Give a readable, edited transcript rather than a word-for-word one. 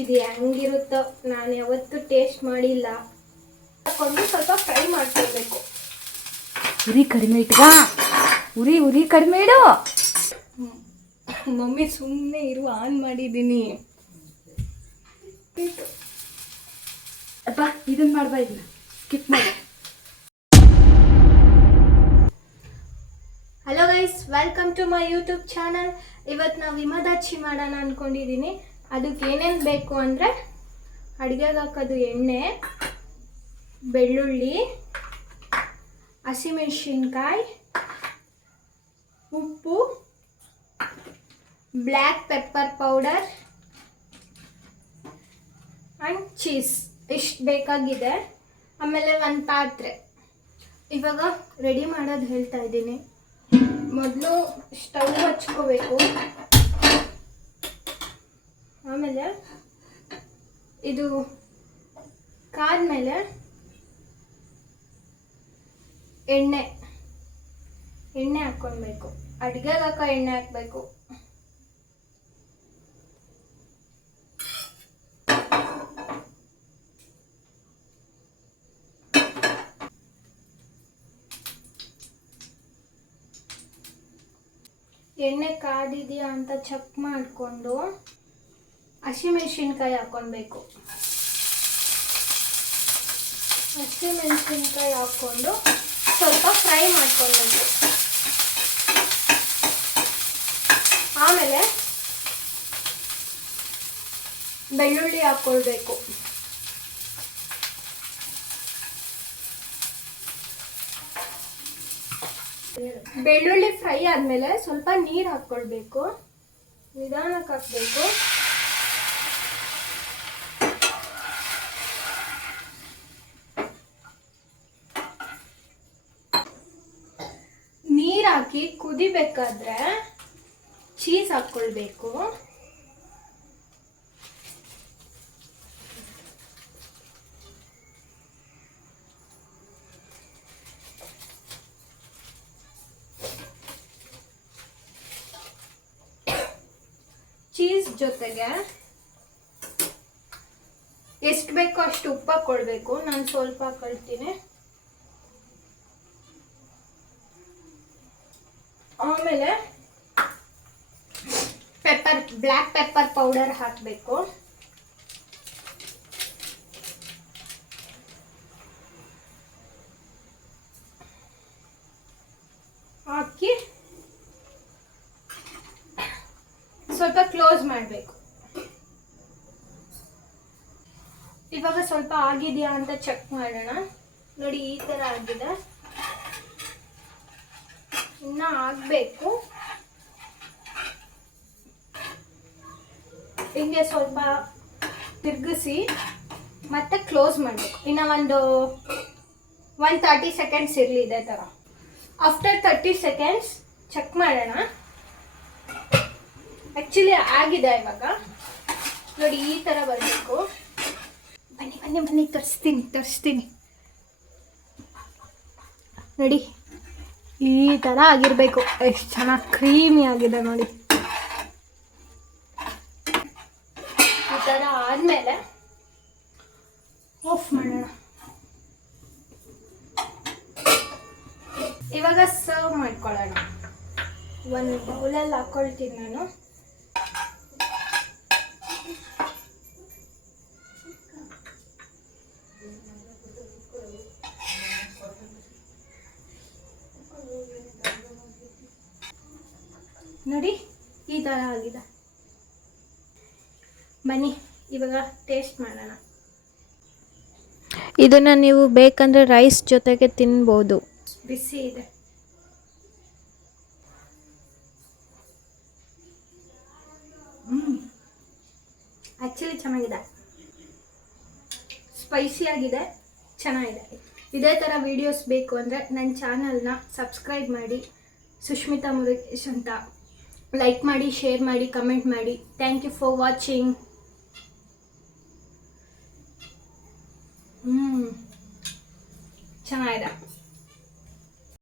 ಇದು ಹೆಂಗಿರುತ್ತೋ, ನಾನು ಯಾವತ್ತೂ ಟೇಸ್ಟ್ ಮಾಡಿಲ್ಲ. ಹಾಕೊಂಡು ಸ್ವಲ್ಪ ಫ್ರೈ ಮಾಡ್ಕೊಳ್ಬೇಕು. ಉರಿ ಕಡಿಮೆ ಇಟ್ಗ, ಉರಿ ಕಡಿಮೆ ಇಡು. ಮಮ್ಮಿ ಸುಮ್ಮನೆ ಇರು, ಆನ್ ಮಾಡಿದ್ದೀನಿ. ಅಪ್ಪ ಇದನ್ನ ಮಾಡ್ಬಾ, ಇದನ್ನ ಸ್ಕಿಪ್ ಮಾಡಿ. Hello guys, welcome to my YouTube channel. ಇವತ್ತು ನಾವು ವಿಮದಾಚಿ ಮಾಡೋಣ ಅಂದ್ಕೊಂಡಿದ್ದೀನಿ. ಅದಕ್ಕೆ ಏನೇನು ಬೇಕು ಅಂದರೆ, ಅಡುಗೆಗೆ ಹಾಕೋದು ಎಣ್ಣೆ, ಬೆಳ್ಳುಳ್ಳಿ, ಹಸಿಮೆಣಸಿನ್ಕಾಯಿ, ಉಪ್ಪು, black pepper powder and cheese. ಇಷ್ಟು ಬೇಕಾಗಿದೆ. ಆಮೇಲೆ ಒಂದು ಪಾತ್ರೆ. ಇವಾಗ ರೆಡಿ ಮಾಡೋದು ಹೇಳ್ತಾ ಇದ್ದೀನಿ. ಮೊದಲು ಸ್ಟವ್ ಹಚ್ಕೋಬೇಕು. ಆಮೇಲೆ ಇದು ಕಾದ್ಮೇಲೆ ಎಣ್ಣೆ ಹಾಕ್ಕೊಳ್ಬೇಕು. ಅಡುಗೆಗೆ ಹಾಕೋ ಎಣ್ಣೆ ಹಾಕಬೇಕು. ಎಣ್ಣೆ ಕಾದಿದೆಯಾ ಅಂತ ಚೆಕ್ ಮಾಡಿಕೊಂಡು ಹಸಿಮೆಣಸಿನ್ಕಾಯಿ ಹಾಕ್ಕೊಳ್ಬೇಕು. ಹಸಿಮೆಣಸಿನ್ಕಾಯಿ ಹಾಕ್ಕೊಂಡು ಸ್ವಲ್ಪ ಫ್ರೈ ಮಾಡ್ಕೊಳ್ಬೇಕು. ಆಮೇಲೆ ಬೆಳ್ಳುಳ್ಳಿ ಹಾಕ್ಕೊಳ್ಬೇಕು. ಬೆಳ್ಳುಳ್ಳಿ ಫ್ರೈ ಆದಮೇಲೆ ಸ್ವಲ್ಪ ನೀರು ಹಾಕ್ಕೊಳ್ಬೇಕು. ನಿಧಾನಕ್ಕೆ ಹಾಕಬೇಕು. ನೀರು ಹಾಕಿ ಕುದಿಬೇಕಾದ್ರೆ ಚೀಸ್ ಹಾಕ್ಕೊಳ್ಬೇಕು. ಚೀಸ್ ಜೊತೆಗೆ ಎಷ್ಟು ಬೇಕೋ ಅಷ್ಟು ಉಪ್ಪು ಹಾಕ್ಕೊಳ್ಬೇಕು. ನಾನು ಸ್ವಲ್ಪ ಹಾಕೊಳ್ತೀನಿ. ಆಮೇಲೆ ಬ್ಲ್ಯಾಕ್ ಪೆಪ್ಪರ್ ಪೌಡರ್ ಹಾಕಬೇಕು. ಹಾಕಿ ಸ್ವಲ್ಪ ಕ್ಲೋಸ್ ಮಾಡಬೇಕು. ಇವಾಗ ಸ್ವಲ್ಪ ಆಗಿದೆಯಾ ಅಂತ ಚೆಕ್ ಮಾಡೋಣ. ನೋಡಿ, ಈ ಥರ ಆಗಿದೆ. ಇನ್ನು ಆಗಬೇಕು. ಹಿಂಗೆ ಸ್ವಲ್ಪ ತಿರುಗಿಸಿ ಮತ್ತೆ ಕ್ಲೋಸ್ ಮಾಡಬೇಕು. ಇನ್ನು ಒಂದು 30 ಸೆಕೆಂಡ್ಸ್ ಇರಲಿ ಇದೇ ಥರ. ಆಫ್ಟರ್ 30 ಸೆಕೆಂಡ್ಸ್ ಚೆಕ್ ಮಾಡೋಣ. ಆ್ಯಕ್ಚುಲಿ ಆಗಿದೆ. ಇವಾಗ ನೋಡಿ, ಈ ಥರ ಬರಬೇಕು. ಬನ್ನಿ ತರಿಸ್ತೀನಿ. ನೋಡಿ, ಈ ಥರ ಆಗಿರಬೇಕು. ಎಷ್ಟು ಚೆನ್ನಾಗಿ ಕ್ರೀಮಿ ಆಗಿದೆ ನೋಡಿ. ಈ ಥರ ಆದಮೇಲೆ ಆಫ್ ಮಾಡೋಣ. ಇವಾಗ ಸರ್ವ್ ಮಾಡ್ಕೊಳ್ಳೋಣ. ಒಂದು ಬೌಲಲ್ಲಿ ಹಾಕ್ಕೊಳ್ತೀನಿ ನಾನು. ನೋಡಿ, ಈ ಥರ ಆಗಿದೆ. ಬನ್ನಿ ಇವಾಗ ಟೇಸ್ಟ್ ಮಾಡೋಣ. ಇದನ್ನು ನೀವು ಬೇಕಂದರೆ ರೈಸ್ ಜೊತೆಗೆ ತಿನ್ಬೋದು. ಬಿಸಿ ಇದೆ. ಆ್ಯಕ್ಚುಲಿ ಚೆನ್ನಾಗಿದೆ. ಸ್ಪೈಸಿ ಆಗಿದೆ, ಚೆನ್ನಾಗಿದೆ. ಇದೇ ಥರ ವೀಡಿಯೋಸ್ ಬೇಕು ಅಂದರೆ ನನ್ನ ಚಾನಲ್ನ ಸಬ್ಸ್ಕ್ರೈಬ್ ಮಾಡಿ. ಸುಷ್ಮಿತಾ ಮುರುಗೇಶ್ ಅಂತ ಲೈಕ್ ಮಾಡಿ, ಶೇರ್ ಮಾಡಿ, ಕಮೆಂಟ್ ಮಾಡಿ. Thank you for watching. ಚೆನ್ನಾಗಿದೆ.